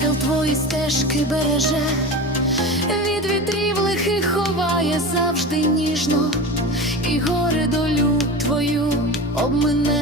твої стежки береже, від вітрів лихих ховає завжди ніжно, і горе долю твою обмине.